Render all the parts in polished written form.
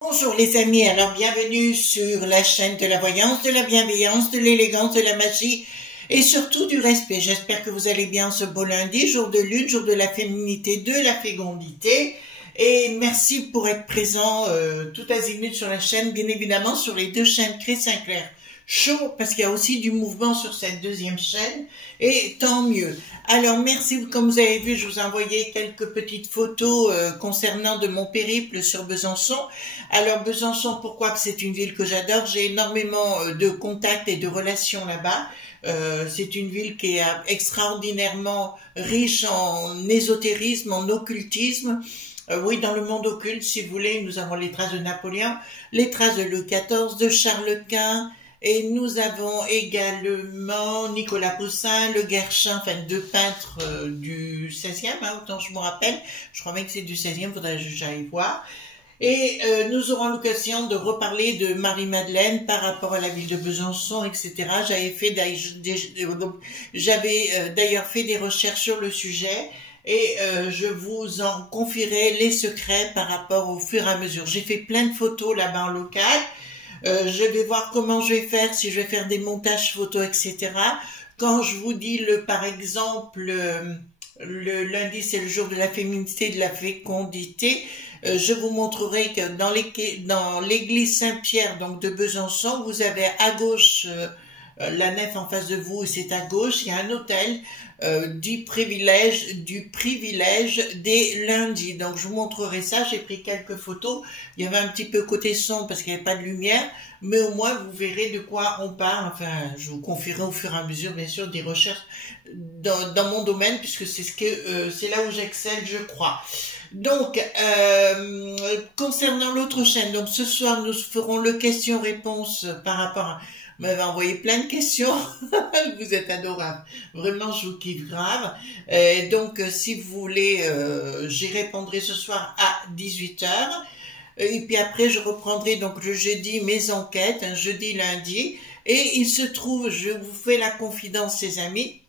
Bonjour les amis, alors bienvenue sur la chaîne de la voyance, de la bienveillance, de l'élégance, de la magie et surtout du respect. J'espère que vous allez bien ce beau lundi, jour de lune, jour de la féminité, de la fécondité. Et merci pour être présent tout azimut sur la chaîne, bien évidemment sur les deux chaînes Chris Sinclair Show, parce qu'il y a aussi du mouvement sur cette deuxième chaîne, et tant mieux. Alors merci, comme vous avez vu, je vous ai envoyé quelques petites photos concernant de mon périple sur Besançon. Alors Besançon, pourquoi? C'est une ville que j'adore, j'ai énormément de contacts et de relations là-bas. C'est une ville qui est extraordinairement riche en ésotérisme, en occultisme. Oui, dans le monde occulte, si vous voulez, nous avons les traces de Napoléon, les traces de Louis XIV, de Charles Quint, et nous avons également Nicolas Poussin, Le Guerchin, enfin deux peintres du 16e, hein, autant je me rappelle. Je crois même que c'est du 16e, faudrait que j'aille voir. Et nous aurons l'occasion de reparler de Marie-Madeleine par rapport à la ville de Besançon, etc. J'avais d'ailleurs fait des recherches sur le sujet. Et je vous en confierai les secrets par rapport au fur et à mesure. J'ai fait plein de photos là-bas en local. Je vais voir comment je vais faire, si je vais faire des montages photos, etc. Quand je vous dis, par exemple, le lundi, c'est le jour de la féminité, de la fécondité, je vous montrerai que dans l'église Saint-Pierre, donc de Besançon, vous avez à gauche la nef en face de vous, c'est à gauche, il y a un hôtel du privilège des lundis. Donc je vous montrerai ça, j'ai pris quelques photos, il y avait un petit peu côté sombre parce qu'il n'y avait pas de lumière, mais au moins vous verrez de quoi on parle. Enfin, je vous confierai au fur et à mesure, bien sûr, des recherches dans mon domaine, puisque c'est là où j'excelle, je crois. Donc, concernant l'autre chaîne, donc ce soir nous ferons le question-réponse par rapport à... Vous m'avez envoyé plein de questions, vous êtes adorables, vraiment je vous kiffe grave. Donc si vous voulez, j'y répondrai ce soir à 18 h. Et puis après je reprendrai donc le jeudi mes enquêtes, un jeudi, lundi. Et il se trouve, je vous fais la confidence, les amis,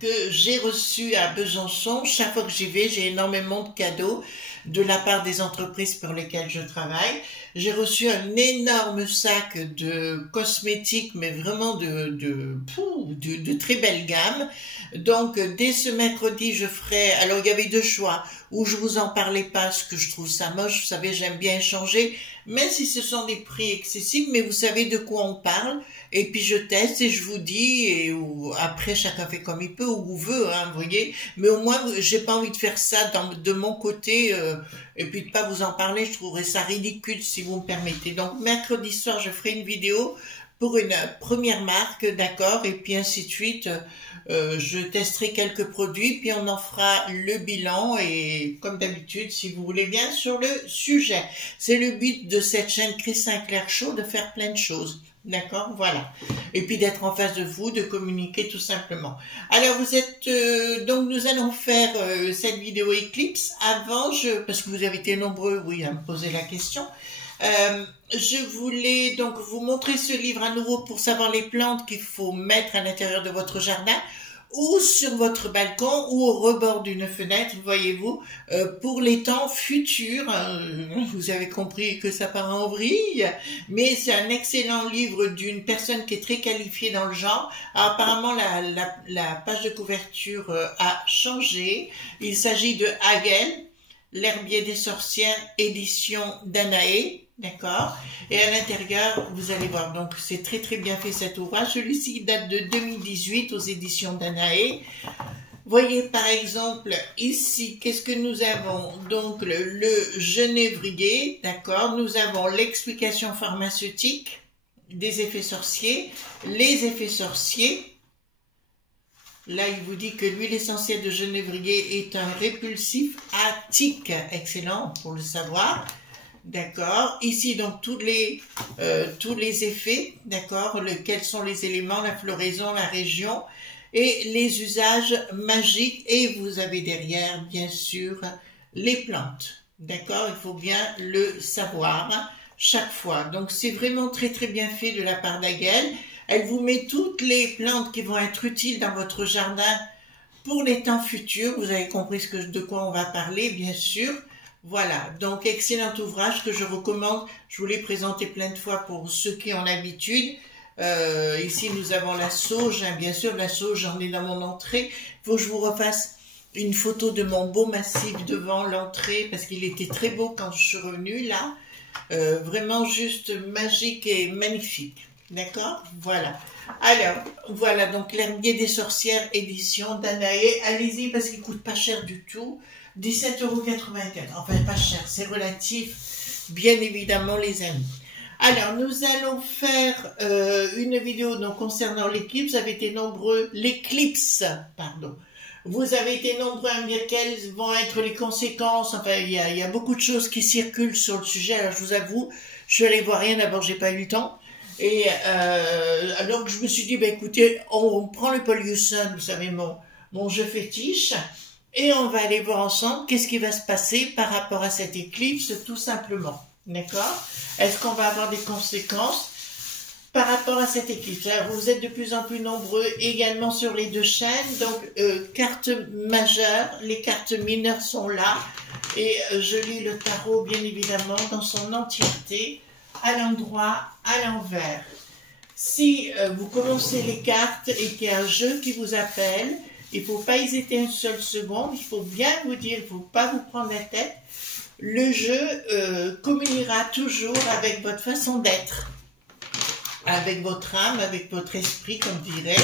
que j'ai reçu à Besançon, chaque fois que j'y vais, j'ai énormément de cadeaux de la part des entreprises pour lesquelles je travaille. J'ai reçu un énorme sac de cosmétiques, mais vraiment de très belle gamme. Donc, dès ce mercredi, je ferai... Alors, il y avait deux choix. Ou je vous en parlais pas, parce que je trouve ça moche. Vous savez, j'aime bien échanger, même si ce sont des prix excessifs, mais vous savez de quoi on parle. Et puis, je teste et je vous dis, et après, chacun fait comme il peut ou veut, hein, vous voyez. Mais au moins, j'ai pas envie de faire ça de mon côté, et puis de pas vous en parler. Je trouverais ça ridicule, si vous me permettez. Donc, mercredi soir, je ferai une vidéo pour une première marque, d'accord, et puis ainsi de suite. Je testerai quelques produits, puis on en fera le bilan, et comme d'habitude, si vous voulez bien, sur le sujet. C'est le but de cette chaîne Chris Sinclair Show, de faire plein de choses. D'accord, voilà. Et puis d'être en face de vous, de communiquer tout simplement. Alors vous êtes donc nous allons faire cette vidéo éclipse. Avant, parce que vous avez été nombreux, oui, à me poser la question. Je voulais donc vous montrer ce livre à nouveau pour savoir les plantes qu'il faut mettre à l'intérieur de votre jardin ou sur votre balcon ou au rebord d'une fenêtre, voyez-vous, pour les temps futurs. Vous avez compris que ça part en vrille, mais c'est un excellent livre d'une personne qui est très qualifiée dans le genre. Alors, apparemment, la page de couverture a changé. Il s'agit de Hagel, L'herbier des sorcières, édition Danaé. D'accord. Et à l'intérieur, vous allez voir, donc c'est très très bien fait cet ouvrage. Celui-ci date de 2018 aux éditions Danaé. Voyez par exemple ici, qu'est-ce que nous avons? Donc le genévrier, d'accord. Nous avons l'explication pharmaceutique. des effets sorciers. Les effets sorciers, là il vous dit que l'huile essentielle de genévrier est un répulsif attique, excellent pour le savoir. D'accord. Ici, donc, tous les effets, d'accord, quels sont les éléments, la floraison, la région et les usages magiques. Et vous avez derrière, bien sûr, les plantes. D'accord. Il faut bien le savoir chaque fois. Donc, c'est vraiment très, très bien fait de la part d'Aguel. Elle vous met toutes les plantes qui vont être utiles dans votre jardin pour les temps futurs. Vous avez compris de quoi on va parler, bien sûr. Voilà, donc excellent ouvrage que je recommande. Je vous l'ai présenté plein de fois pour ceux qui ont l'habitude. Ici, nous avons la sauge, hein, bien sûr, la sauge, j'en ai dans mon entrée. Il faut que je vous refasse une photo de mon beau massif devant l'entrée parce qu'il était très beau quand je suis revenue là. Vraiment juste magique et magnifique. D'accord? Voilà. Alors, voilà, donc l'herbier des sorcières, édition Danaé. Allez-y parce qu'il coûte pas cher du tout. 17,84 €. Enfin, pas cher, c'est relatif, bien évidemment, les amis. Alors, nous allons faire une vidéo donc, concernant l'éclipse. Vous avez été nombreux, l'éclipse, pardon. Vous avez été nombreux à me dire quelles vont être les conséquences. Enfin, il y a beaucoup de choses qui circulent sur le sujet. Alors, je vous avoue, je suis allée voir rien. D'abord, j'ai pas eu le temps. Et alors, je me suis dit, bah, écoutez, on prend le Paul Hewson, vous savez, mon jeu fétiche. Et on va aller voir ensemble qu'est-ce qui va se passer par rapport à cette éclipse, tout simplement. D'accord? Est-ce qu'on va avoir des conséquences par rapport à cette éclipse? Alors, vous êtes de plus en plus nombreux également sur les deux chaînes. Donc, cartes majeures, les cartes mineures sont là. Et je lis le tarot, bien évidemment, dans son entièreté, à l'endroit, à l'envers. Si vous commencez les cartes et qu'il y a un jeu qui vous appelle, il ne faut pas hésiter une seule seconde, il faut bien vous dire, il ne faut pas vous prendre la tête. Le jeu communiera toujours avec votre façon d'être, avec votre âme, avec votre esprit, comme diraient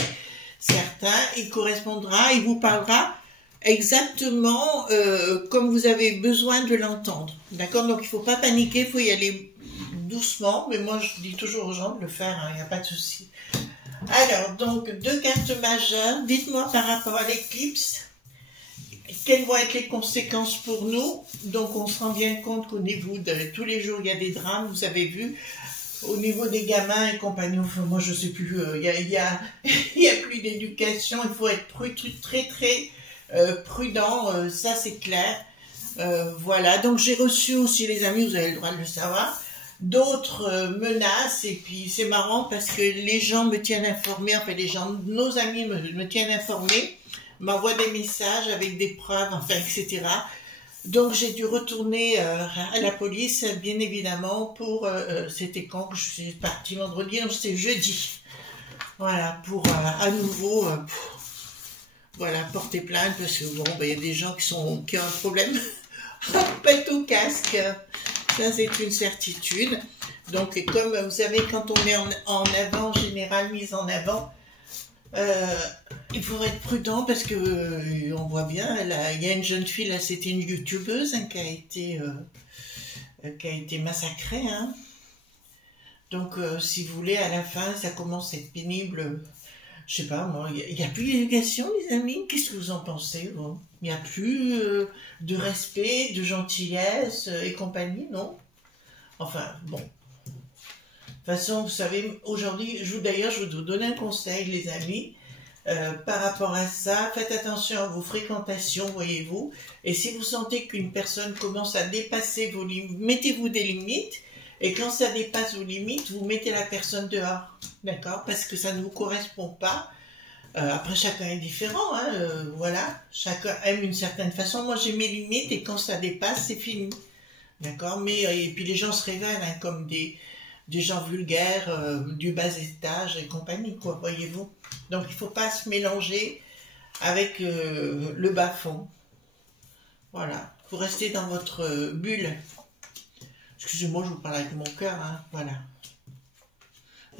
certains. Il correspondra, il vous parlera exactement comme vous avez besoin de l'entendre. D'accord? Donc il ne faut pas paniquer, il faut y aller doucement, mais moi je dis toujours aux gens de le faire, il n'y a pas de souci. Alors, donc, deux cartes majeures. Dites-moi par rapport à l'éclipse, quelles vont être les conséquences pour nous? Donc, on se rend bien compte qu'au niveau de tous les jours, il y a des drames, vous avez vu, au niveau des gamins et compagnie. Enfin, moi, je sais plus, il y a plus d'éducation, il faut être très, très prudent, ça c'est clair. Voilà, donc j'ai reçu aussi, les amis, vous avez le droit de le savoir, d'autres menaces, et puis c'est marrant parce que les gens me tiennent informé, enfin les gens, nos amis me tiennent informé, m'envoient des messages avec des preuves, enfin etc. Donc j'ai dû retourner à la police, bien évidemment, pour, c'était quand je suis partie vendredi, donc c'était jeudi, voilà, pour à nouveau, voilà, porter plainte, parce que bon, ben, y a des gens qui ont un problème, pète au casque. Ça, c'est une certitude. Donc, comme vous savez, quand on met en avant, en général, mise en avant, il faut être prudent parce que on voit bien, il y a une jeune fille, là, c'était une youtubeuse hein, qui a été massacrée. Hein. Donc, si vous voulez, à la fin, ça commence à être pénible. Je sais pas, moi, il n'y a plus d'éducation, les amis. Qu'est-ce que vous en pensez, vous? Il n'y a plus de respect, de gentillesse et compagnie, non? Enfin, bon. De toute façon, vous savez, aujourd'hui, d'ailleurs, je vais vous donner un conseil, les amis, par rapport à ça. Faites attention à vos fréquentations, voyez-vous. Et si vous sentez qu'une personne commence à dépasser vos limites, mettez-vous des limites. Et quand ça dépasse vos limites, vous mettez la personne dehors, d'accord? Parce que ça ne vous correspond pas. Après, chacun est différent, hein, voilà. Chacun aime une certaine façon. Moi, j'ai mes limites et quand ça dépasse, c'est fini, d'accord? Mais et puis les gens se révèlent hein, comme des gens vulgaires, du bas étage et compagnie, quoi, voyez-vous? Donc, il ne faut pas se mélanger avec le bas-fond. Voilà. Il faut rester dans votre bulle. Excusez-moi, je vous parle avec mon cœur, hein, voilà.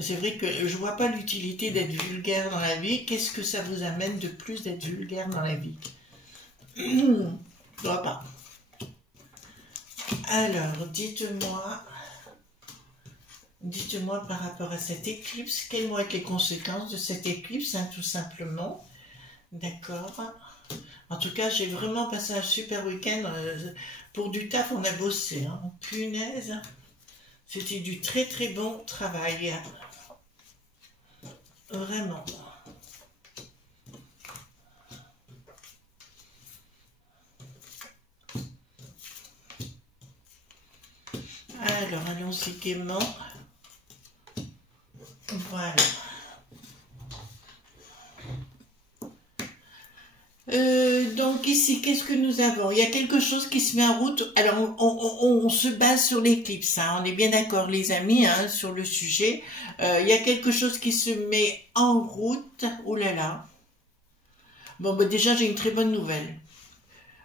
C'est vrai que je vois pas l'utilité d'être vulgaire dans la vie. Qu'est-ce que ça vous amène de plus d'être vulgaire dans la vie? Je vois pas. Alors, dites-moi. Dites-moi par rapport à cette éclipse, quelles vont être les conséquences de cette éclipse, hein, tout simplement. D'accord. En tout cas, j'ai vraiment passé un super week-end. Pour du taf, on a bossé. Hein. Punaise. C'était du très très bon travail. Vraiment. Alors, allons-y gaiement. Voilà. Donc ici, qu'est-ce que nous avons? Il y a quelque chose qui se met en route. Alors, on se base sur l'éclipse, hein. On est bien d'accord, les amis, hein, sur le sujet. Il y a quelque chose qui se met en route. Oh là là. Bon, bah, déjà, j'ai une très bonne nouvelle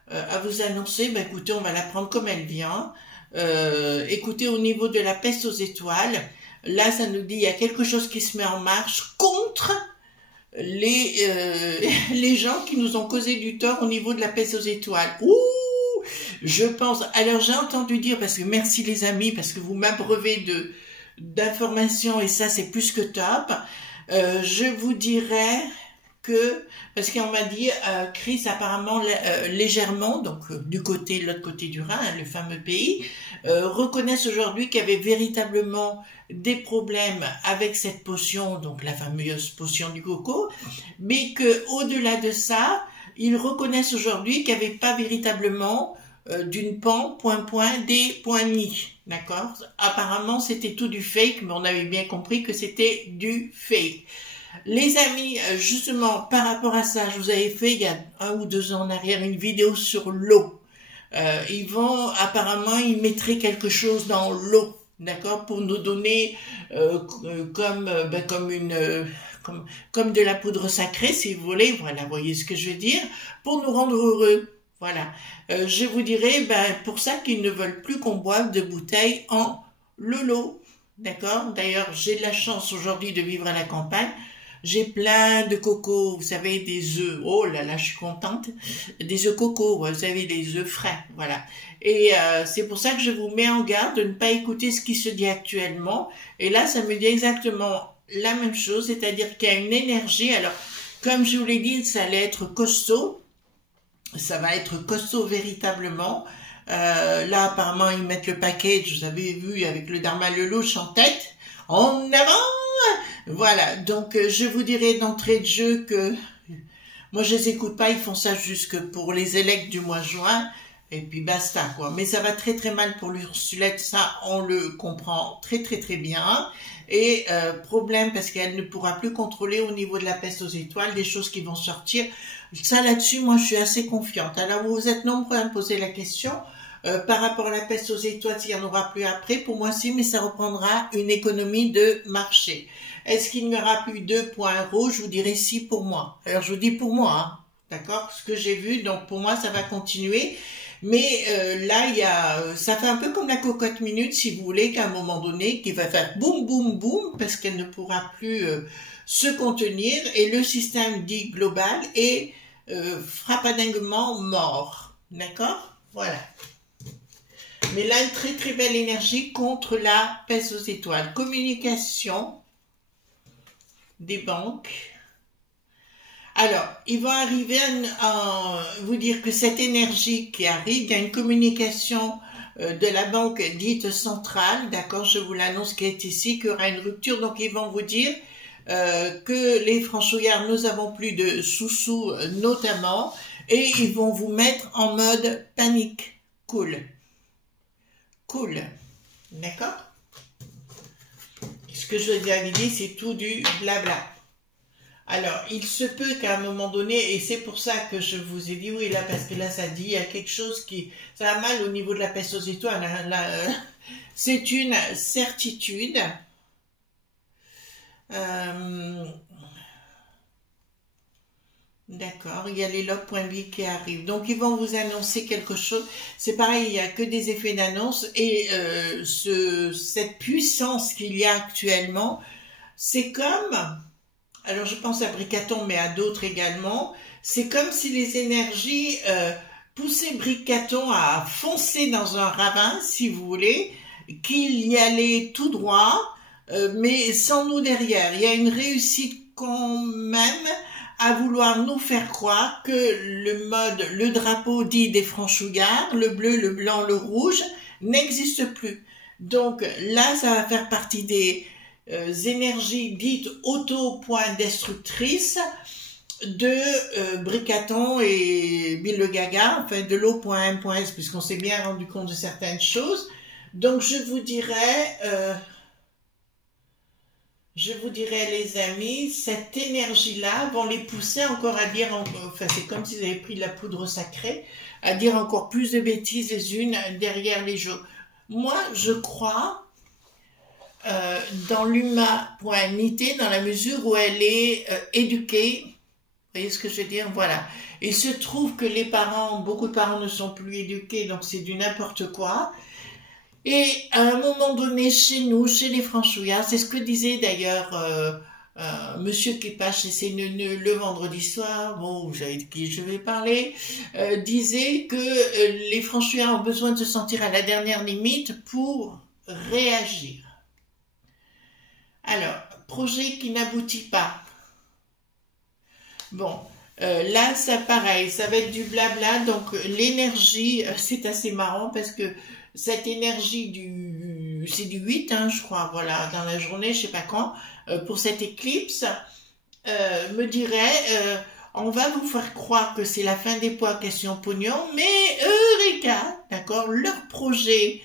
à vous annoncer. Bah, écoutez, on va la prendre comme elle vient. Écoutez, au niveau de la peste aux étoiles, là, ça nous dit il y a quelque chose qui se met en marche contre les gens qui nous ont causé du tort au niveau de la peste aux étoiles. Ouh, je pense. Alors j'ai entendu dire, parce que merci les amis, parce que vous m'abreuvez d'informations et ça c'est plus que top. Je vous dirais que, parce qu'on m'a dit, Chris apparemment légèrement, donc du côté, l'autre côté du Rhin, hein, le fameux pays, reconnaissent aujourd'hui qu'il y avait véritablement des problèmes avec cette potion, donc la fameuse potion du coco, mais que au-delà de ça, ils reconnaissent aujourd'hui qu'il n'y avait pas véritablement d'une pan, point, des points ni. D'accord? Apparemment, c'était tout du fake, mais on avait bien compris que c'était du fake. Les amis, justement, par rapport à ça, je vous avais fait il y a 1 ou 2 ans en arrière une vidéo sur l'eau. Apparemment, ils mettraient quelque chose dans l'eau, d'accord, pour nous donner comme de la poudre sacrée, si vous voulez. Voilà, vous voyez ce que je veux dire, pour nous rendre heureux. Voilà. Je vous dirais, pour ça qu'ils ne veulent plus qu'on boive de bouteilles en lolo. D'accord? D'ailleurs, j'ai de la chance aujourd'hui de vivre à la campagne. J'ai plein de coco, vous savez, des œufs. Oh là là, je suis contente. Des œufs coco, vous savez, des œufs frais, voilà. Et c'est pour ça que je vous mets en garde de ne pas écouter ce qui se dit actuellement. Et là, ça me dit exactement la même chose, c'est-à-dire qu'il y a une énergie. Alors, comme je vous l'ai dit, ça allait être costaud. Ça va être costaud véritablement. Là, apparemment, ils mettent le package, vous avez vu, avec le Dharma Lelouch en tête. En avant! Voilà, donc je vous dirai d'entrée de jeu que moi je les écoute pas, ils font ça jusque pour les élects du mois de juin, et puis basta quoi. Mais ça va très très mal pour l'Ursulette, ça on le comprend très très très bien. Et problème parce qu'elle ne pourra plus contrôler au niveau de la peste aux étoiles des choses qui vont sortir. Ça là-dessus, moi je suis assez confiante. Alors vous êtes nombreux à me poser la question. Par rapport à la peste aux étoiles, s'il n'y en aura plus après, pour moi si, mais ça reprendra une économie de marché. Est-ce qu'il n'y aura plus 2 points rouges? Je vous dirais si pour moi. Alors je vous dis pour moi, hein, d'accord? Ce que j'ai vu, donc pour moi ça va continuer. Mais là, ça fait un peu comme la cocotte minute, si vous voulez, qu'à un moment donné, qui va faire boum, boum, boum, parce qu'elle ne pourra plus se contenir, et le système dit global est frappadinguement mort. D'accord? Voilà. Mais là, une très très belle énergie contre la peste aux étoiles. Communication des banques. Alors, ils vont arriver à vous dire que cette énergie qui arrive, il y a une communication de la banque dite centrale, d'accord, je vous l'annonce qui est ici, qu'il y aura une rupture, donc ils vont vous dire que les franchouillards, nous avons plus de sous-sous notamment, et ils vont vous mettre en mode panique. Cool. Cool. D'accord? Ce que je vous avais dit, c'est tout du blabla. Alors, il se peut qu'à un moment donné, et c'est pour ça que je vous ai dit oui là, parce que là ça dit, il y a quelque chose qui, ça a mal au niveau de la peste aux étoiles, là, c'est une certitude. D'accord, il y a les log.b qui arrivent. Donc, ils vont vous annoncer quelque chose. C'est pareil, il n'y a que des effets d'annonce. Et cette puissance qu'il y a actuellement, c'est comme... Alors, je pense à Bricaton, mais à d'autres également. C'est comme si les énergies poussaient Bricaton à foncer dans un ravin, si vous voulez, qu'il y allait tout droit, mais sans nous derrière. Il y a une réussite quand même à vouloir nous faire croire que le drapeau dit des franchouillards, le bleu, le blanc, le rouge, n'existe plus. Donc là, ça va faire partie des énergies dites auto-destructrices de Bricaton et Bill le Gaga, enfin de l'O.M.S, puisqu'on s'est bien rendu compte de certaines choses. Donc je vous dirais, les amis, cette énergie-là vont les pousser encore à dire, enfin c'est comme s'ils avaient pris de la poudre sacrée, à dire encore plus de bêtises les unes derrière les autres. Moi, je crois dans l'humanité dans la mesure où elle est éduquée. Vous voyez ce que je veux dire? Voilà. Il se trouve que les parents, beaucoup de parents ne sont plus éduqués, donc c'est du n'importe quoi. Et à un moment donné, chez nous, chez les franchouillards, c'est ce que disait d'ailleurs Monsieur Kepa chez CNN le vendredi soir, bon, vous savez de qui je vais parler, disait que les franchouillards ont besoin de se sentir à la dernière limite pour réagir. Alors, projet qui n'aboutit pas. Bon, là, ça pareil, ça va être du blabla, donc l'énergie, c'est assez marrant parce que cette énergie c'est du 8, hein, je crois, voilà, dans la journée, je sais pas quand, pour cette éclipse, me dirait, on va vous faire croire que c'est la fin des pois question pognon, mais Eureka, d'accord, leur projet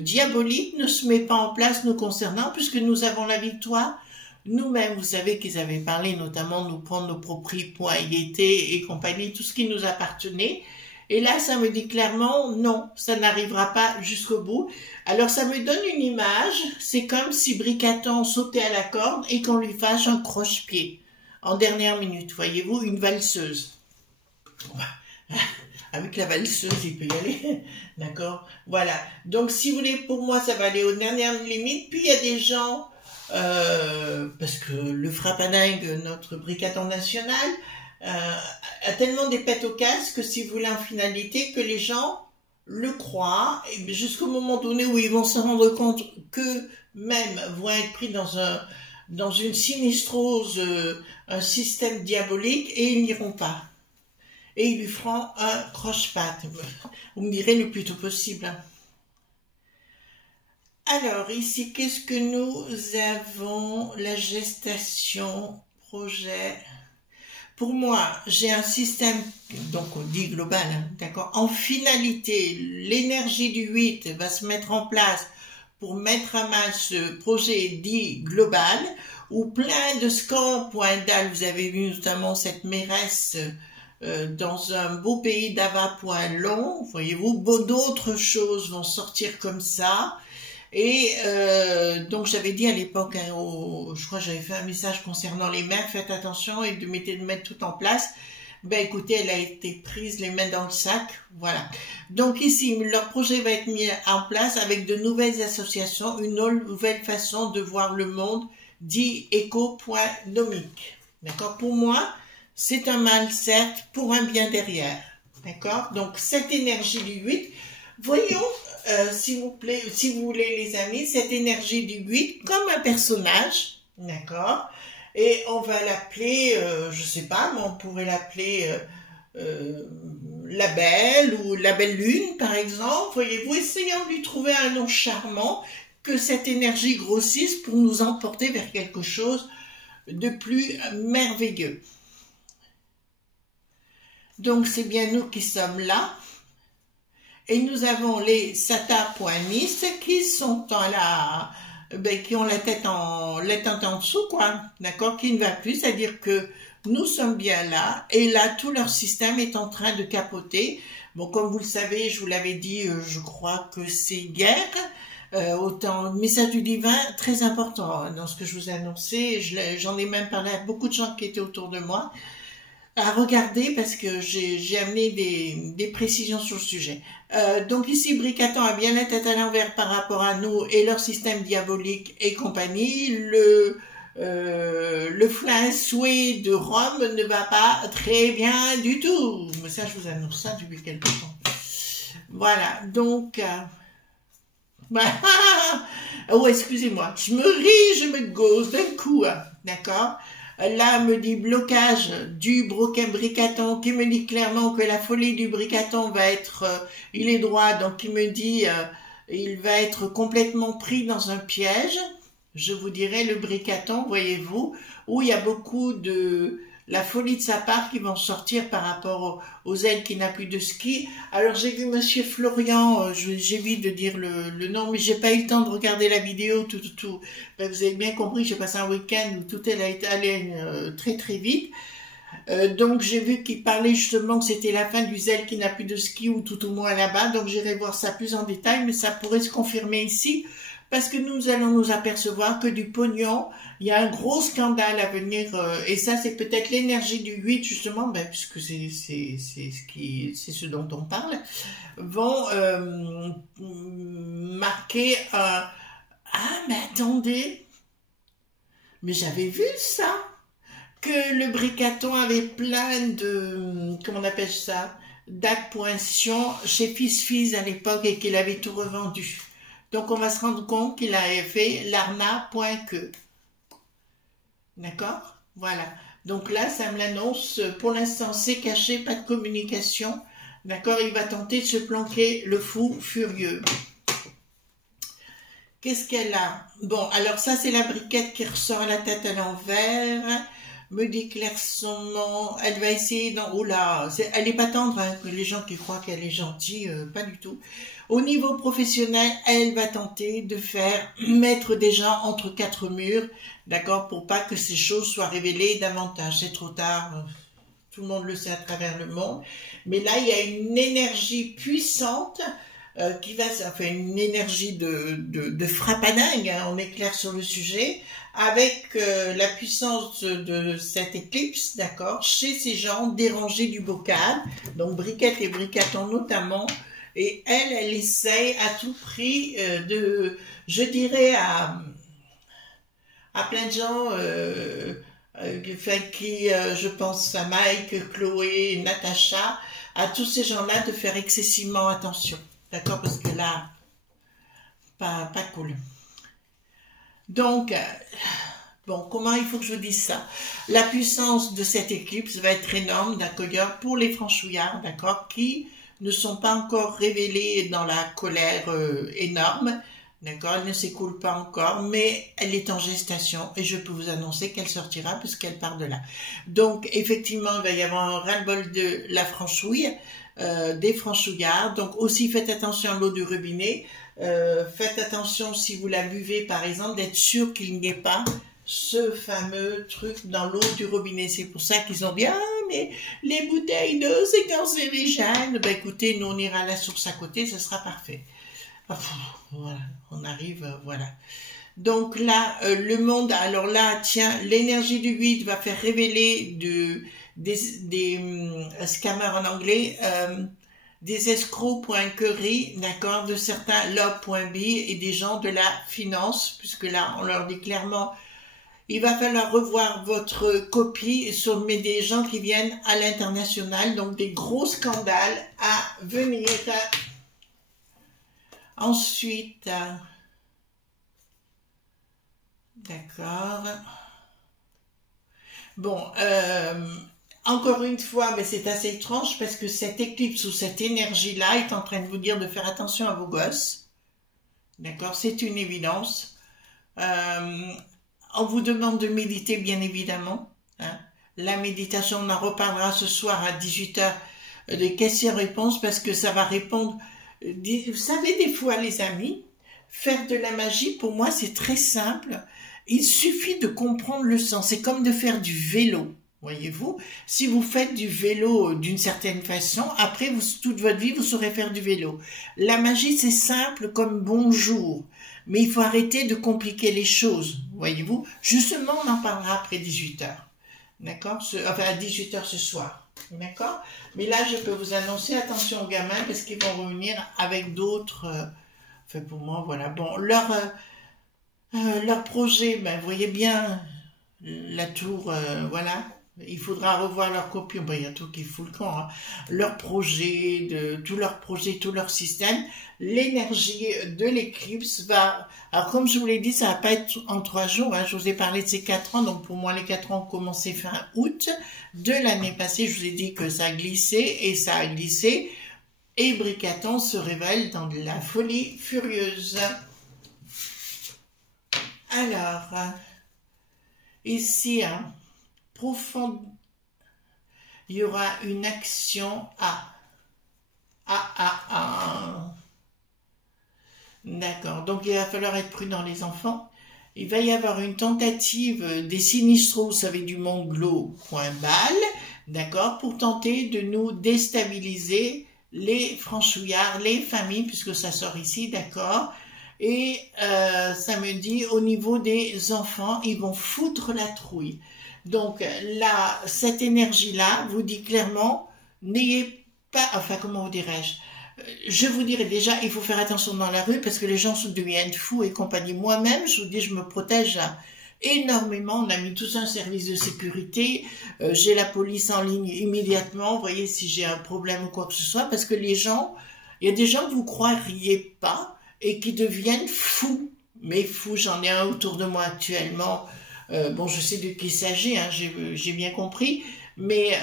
diabolique ne se met pas en place nous concernant puisque nous avons la victoire. Nous-mêmes, vous savez qu'ils avaient parlé notamment de nous prendre nos propriétés et compagnie, tout ce qui nous appartenait. Et là, ça me dit clairement, non, ça n'arrivera pas jusqu'au bout. Alors, ça me donne une image, c'est comme si Bricaton sautait à la corde et qu'on lui fasse un croche-pied en dernière minute, voyez-vous, une valseuse. Avec la valseuse, il peut y aller, d'accord? Voilà, donc si vous voulez, pour moi, ça va aller aux dernières limites. Puis, il y a des gens, parce que le frappadingue, notre Bricaton national, a tellement des pètes au casque que si vous voulez en finalité que les gens le croient jusqu'au moment donné où ils vont se rendre compte que même vont être pris dans une sinistrose, un système diabolique et ils n'iront pas et ils lui feront un croche-patte, vous me direz le plus tôt possible. Alors ici, qu'est-ce que nous avons? La gestation, projet. Pour moi, j'ai un système, donc on dit global, hein, d'accord. En finalité, l'énergie du 8 va se mettre en place pour mettre à mal ce projet dit global, où plein de scans.dal, vous avez vu notamment cette mairesse dans un beau pays d'Ava.long, voyez-vous, d'autres choses vont sortir comme ça. Et donc j'avais dit à l'époque, hein, je crois que j'avais fait un message concernant les mains, faites attention et de mettre tout en place. Ben écoutez, elle a été prise les mains dans le sac, voilà. Donc ici, leur projet va être mis en place avec de nouvelles associations, une nouvelle façon de voir le monde, dit éco.nomique. D'accord? Pour moi, c'est un mal, certes, pour un bien derrière. D'accord? Donc cette énergie du 8, voyons, s'il vous plaît, si vous voulez les amis, cette énergie du 8 comme un personnage, d'accord? Et on va l'appeler, je sais pas, mais on pourrait l'appeler la Belle ou la Belle Lune, par exemple. Voyez-vous, essayons de lui trouver un nom charmant, que cette énergie grossisse pour nous emporter vers quelque chose de plus merveilleux. Donc c'est bien nous qui sommes là. Et nous avons les Sata.Nis qui sont qui ont la tête en dessous, quoi, d'accord, qui ne va plus, c'est-à-dire que nous sommes bien là, et là, tout leur système est en train de capoter. Bon, comme vous le savez, je vous l'avais dit, je crois que c'est guerre, autant, message du divin, très important, hein, dans ce que je vous ai annoncé, j'en ai même parlé à beaucoup de gens qui étaient autour de moi, à regarder parce que j'ai amené des précisions sur le sujet. Donc ici, Bricaton a bien la tête à l'envers par rapport à nous et leur système diabolique et compagnie. Le flingue souhait de Rome ne va pas très bien du tout. Mais ça, je vous annonce ça depuis quelque temps. Voilà, donc... Oh, excusez-moi, je me ris, je me gauze d'un coup, hein, d'accord? Là, me dit blocage du bricaton, qui me dit clairement que la folie du bricaton va être, il est droit, donc il me dit, il va être complètement pris dans un piège. Je vous dirais le bricaton, voyez-vous, où il y a beaucoup de la folie de sa part qui vont sortir par rapport aux ailes qui n'a plus de ski. Alors j'ai vu Monsieur Florian, j'évite de dire le nom, mais j'ai pas eu le temps de regarder la vidéo, tout. Ben, vous avez bien compris, j'ai passé un week-end où tout est allé très très vite. Donc j'ai vu qu'il parlait justement que c'était la fin du zèle qui n'a plus de ski ou tout au moins là-bas. Donc j'irai voir ça plus en détail, mais ça pourrait se confirmer ici. Parce que nous allons nous apercevoir que du pognon, il y a un gros scandale à venir, et ça c'est peut-être l'énergie du 8 justement, ben, puisque c'est ce dont on parle, vont marquer un... Ah mais attendez, mais j'avais vu ça, que le bricaton avait plein de, comment on appelle ça, d'acquisitions chez Fils à l'époque et qu'il avait tout revendu. Donc, on va se rendre compte qu'il avait fait l'arna.que. D'accord? Voilà. Donc là, ça me l'annonce. Pour l'instant, c'est caché, pas de communication. D'accord? Il va tenter de se planquer, le fou furieux. Qu'est-ce qu'elle a? Bon, alors ça, c'est la briquette qui ressort la tête à l'envers. Me déclare son nom. Elle va essayer d'en... Oh là, elle n'est pas tendre, hein, les gens qui croient qu'elle est gentille, pas du tout. Au niveau professionnel, elle va tenter de faire mettre des gens entre quatre murs, d'accord, pour pas que ces choses soient révélées davantage. C'est trop tard, tout le monde le sait à travers le monde. Mais là, il y a une énergie puissante qui va, enfin une énergie de frappadingue, hein, on est clair sur le sujet, avec la puissance de cette éclipse, d'accord, chez ces gens dérangés du bocal, donc briquettes et bricaton notamment. Et elle essaye à tout prix de, je dirais à plein de gens, qui, je pense à Mike, Chloé, Natacha, à tous ces gens-là de faire excessivement attention. D'accord? Parce que là, pas cool. Donc, bon, comment il faut que je vous dise ça? La puissance de cette éclipse va être énorme, d'accord, pour les franchouillards, d'accord, qui ne sont pas encore révélés dans la colère énorme, d'accord, elle ne s'écoule pas encore, mais elle est en gestation et je peux vous annoncer qu'elle sortira puisqu'elle part de là. Donc effectivement, il va y avoir un ras-le-bol de la franchouille, des franchouillards, donc aussi faites attention à l'eau du robinet, faites attention si vous la buvez par exemple, d'être sûr qu'il n'y ait pas ce fameux truc dans l'eau du robinet. C'est pour ça qu'ils ont dit, ah, mais les bouteilles d'eau, c'est cancérigène. Ben écoutez, nous on ira à la source à côté, ce sera parfait. Voilà, on arrive, voilà. Donc là, le monde, alors là, tiens, l'énergie du 8 va faire révéler des scammers en anglais, des escrocs.query, d'accord, de certains log.b et des gens de la finance, puisque là, on leur dit clairement, il va falloir revoir votre copie sur mais des gens qui viennent à l'international, donc des gros scandales à venir. Ensuite, d'accord. Bon, encore une fois, mais c'est assez étrange parce que cette éclipse ou cette énergie-là est en train de vous dire de faire attention à vos gosses. D'accord, c'est une évidence. On vous demande de méditer, bien évidemment. Hein. La méditation, on en reparlera ce soir à 18h des questions-réponses parce que ça va répondre. Vous savez, des fois, les amis, faire de la magie, pour moi, c'est très simple. Il suffit de comprendre le sens. C'est comme de faire du vélo. Voyez-vous, si vous faites du vélo d'une certaine façon, après, toute votre vie, vous saurez faire du vélo. La magie, c'est simple comme bonjour. Mais il faut arrêter de compliquer les choses, voyez-vous. Justement, on en parlera après 18h. D'accord? Enfin, à 18h ce soir. D'accord? Mais là, je peux vous annoncer, attention aux gamins, parce qu'ils vont revenir avec d'autres... enfin, pour moi, voilà. Bon, leur projet, ben, vous voyez bien la tour, voilà. Il faudra revoir leur copie, ben, il y a tout qui fout le camp, hein. Leur projet, tout leur système. L'énergie de l'éclipse va... Alors comme je vous l'ai dit, ça va pas être en 3 jours, hein. Je vous ai parlé de ces 4 ans, donc pour moi les 4 ans ont commencé fin août de l'année passée. Je vous ai dit que ça a glissé et ça a glissé. Et Bricaton se révèle dans de la folie furieuse. Alors, ici, hein, profond, il y aura une action D'accord, donc il va falloir être prudent les enfants. Il va y avoir une tentative des sinistros, vous savez, du mont Glo, point balle, d'accord, pour tenter de nous déstabiliser les franchouillards, les familles, puisque ça sort ici, d'accord. Et ça me dit, au niveau des enfants, ils vont foutre la trouille. Donc là, cette énergie-là vous dit clairement, n'ayez pas, enfin comment vous dirais-je vous dirais déjà, il faut faire attention dans la rue parce que les gens se deviennent fous et compagnie. Moi-même, je vous dis, je me protège énormément. On a mis tout un service de sécurité. J'ai la police en ligne immédiatement. Vous voyez, si j'ai un problème ou quoi que ce soit, parce que les gens, il y a des gens que vous croiriez pas et qui deviennent fous. Mais fous, j'en ai un autour de moi actuellement. Bon, je sais de qui il s'agit, hein, j'ai bien compris. Mais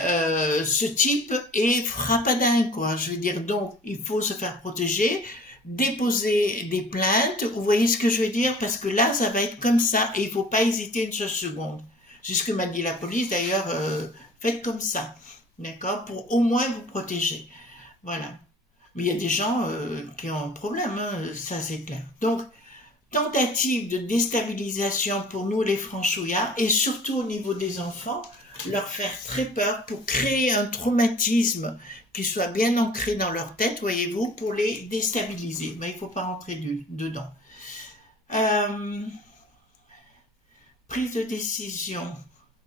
ce type est frappadin, quoi. Je veux dire, donc, il faut se faire protéger, déposer des plaintes. Vous voyez ce que je veux dire? Parce que là, ça va être comme ça et il faut pas hésiter une seule seconde. C'est ce que m'a dit la police. D'ailleurs, faites comme ça, d'accord? Pour au moins vous protéger. Voilà. Mais il y a des gens qui ont un problème, hein, ça c'est clair. Donc, tentative de déstabilisation pour nous les franchouillards et surtout au niveau des enfants, leur faire très peur pour créer un traumatisme qui soit bien ancré dans leur tête, voyez-vous, pour les déstabiliser. Mais il ne faut pas rentrer dedans. Prise de décision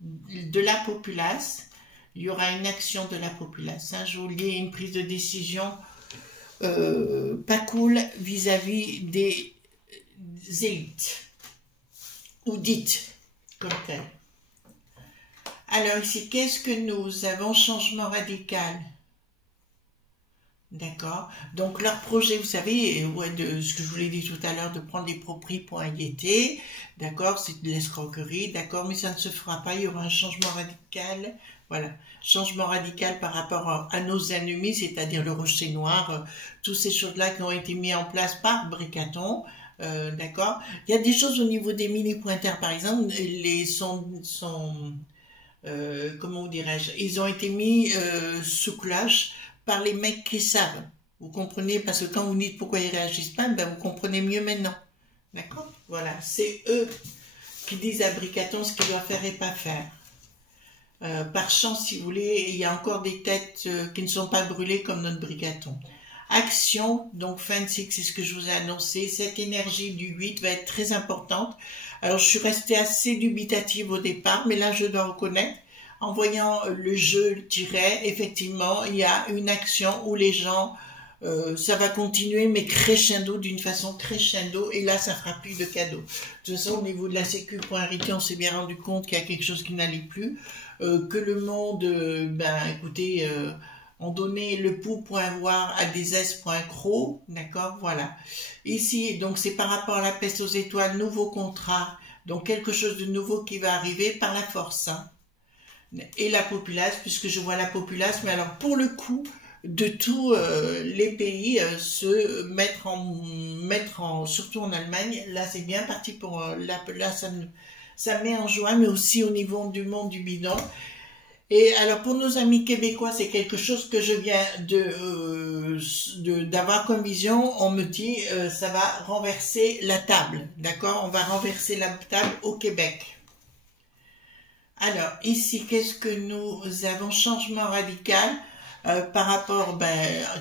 de la populace. Il y aura une action de la populace. Hein. Je vous lis une prise de décision pas cool vis-à-vis des élites ou dites comme telles. Alors ici, qu'est-ce que nous avons? Changement radical. D'accord. Donc leur projet, vous savez, ouais, de ce que je vous l'ai dit tout à l'heure, de prendre des propriétés pour un guetté. D'accord, c'est de l'escroquerie. D'accord, mais ça ne se fera pas. Il y aura un changement radical. Voilà, changement radical par rapport à nos ennemis, c'est-à-dire le rocher noir, toutes ces choses-là qui ont été mises en place par Bricaton. D'accord. Il y a des choses au niveau des mini-pointeurs, par exemple, comment dirais-je, ils ont été mis sous cloche par les mecs qui savent. Vous comprenez? Parce que quand vous dites pourquoi ils réagissent pas, ben vous comprenez mieux maintenant. D'accord? Voilà, c'est eux qui disent à Bricaton ce qu'il doit faire et pas faire. Par chance, si vous voulez, il y a encore des têtes qui ne sont pas brûlées comme notre Bricaton. Action, donc fin de cycle, c'est ce que je vous ai annoncé. Cette énergie du 8 va être très importante. Alors, je suis restée assez dubitative au départ, mais là, je dois reconnaître, en voyant le jeu, le tiret, effectivement, il y a une action où les gens, ça va continuer, mais crescendo, d'une façon crescendo, et là, ça fera plus de cadeaux. De toute façon, au niveau de la sécu.RT, on s'est bien rendu compte qu'il y a quelque chose qui n'allait plus, que le monde, écoutez, on donnait le pou.voir à des s.cro, d'accord, voilà. Ici, donc c'est par rapport à la peste aux étoiles, nouveau contrat, donc quelque chose de nouveau qui va arriver par la force, hein. Et la populace, puisque je vois la populace, mais alors pour le coup, de tous les pays se mettre en, surtout en Allemagne, là c'est bien parti pour, là ça met en joie, mais aussi au niveau du monde du bidon. Et alors pour nos amis québécois, c'est quelque chose que je viens d'avoir comme vision. On me dit ça va renverser la table, d'accord? On va renverser la table au Québec. Alors ici, qu'est-ce que nous avons? Changement radical par rapport,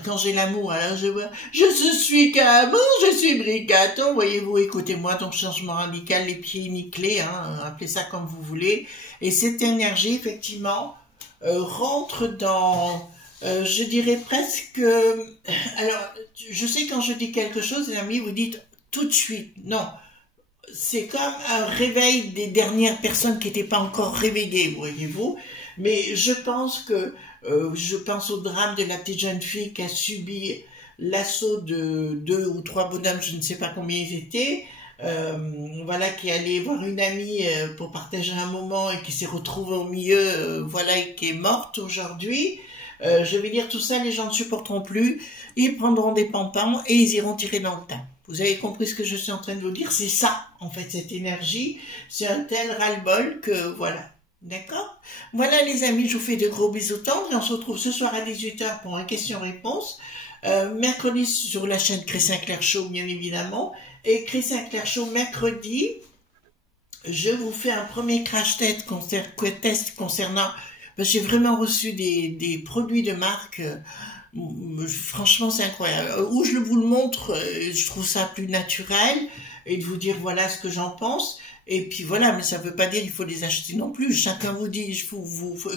quand j'ai l'amour, alors je suis qu'amour, je suis Bricaton, voyez-vous, écoutez-moi, donc changement radical, les pieds nickelés, hein, appelez ça comme vous voulez. Et cette énergie, effectivement, rentre dans, je dirais presque, alors, je sais quand je dis quelque chose, les amis, vous dites tout de suite, non, c'est comme un réveil des dernières personnes qui n'étaient pas encore réveillées, voyez-vous. Mais je pense au drame de la petite jeune fille qui a subi l'assaut de 2 ou 3 bonhommes, je ne sais pas combien ils étaient, voilà, qui allait voir une amie pour partager un moment et qui s'est retrouvée au milieu, voilà, et qui est morte aujourd'hui. Je vais dire tout ça, les gens ne supporteront plus, ils prendront des pampans et ils iront tirer dans le tas. Vous avez compris ce que je suis en train de vous dire? C'est ça, en fait, cette énergie. C'est un tel ras-le-bol que, voilà. D'accord? Voilà, les amis, je vous fais de gros bisous tendres et on se retrouve ce soir à 18h pour un question-réponse. Mercredi sur la chaîne Chris Sinclair Show, bien évidemment. Et Chris Sinclair Show, mercredi, je vous fais un premier crash test concernant... J'ai vraiment reçu des produits de marque... franchement, c'est incroyable. Où je vous le montre, je trouve ça plus naturel et de vous dire voilà ce que j'en pense. Et puis voilà, mais ça veut pas dire qu'il faut les acheter non plus. Chacun vous dit,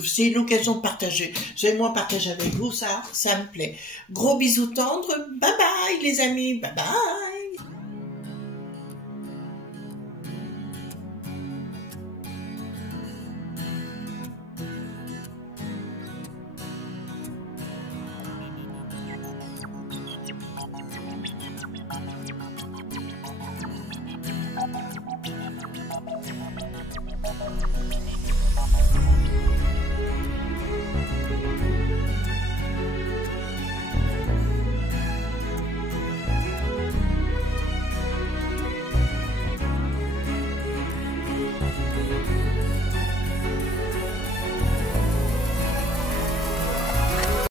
c'est l'occasion de partager. J'aime moi partager avec vous, ça me plaît. Gros bisous tendres. Bye bye les amis. Bye bye.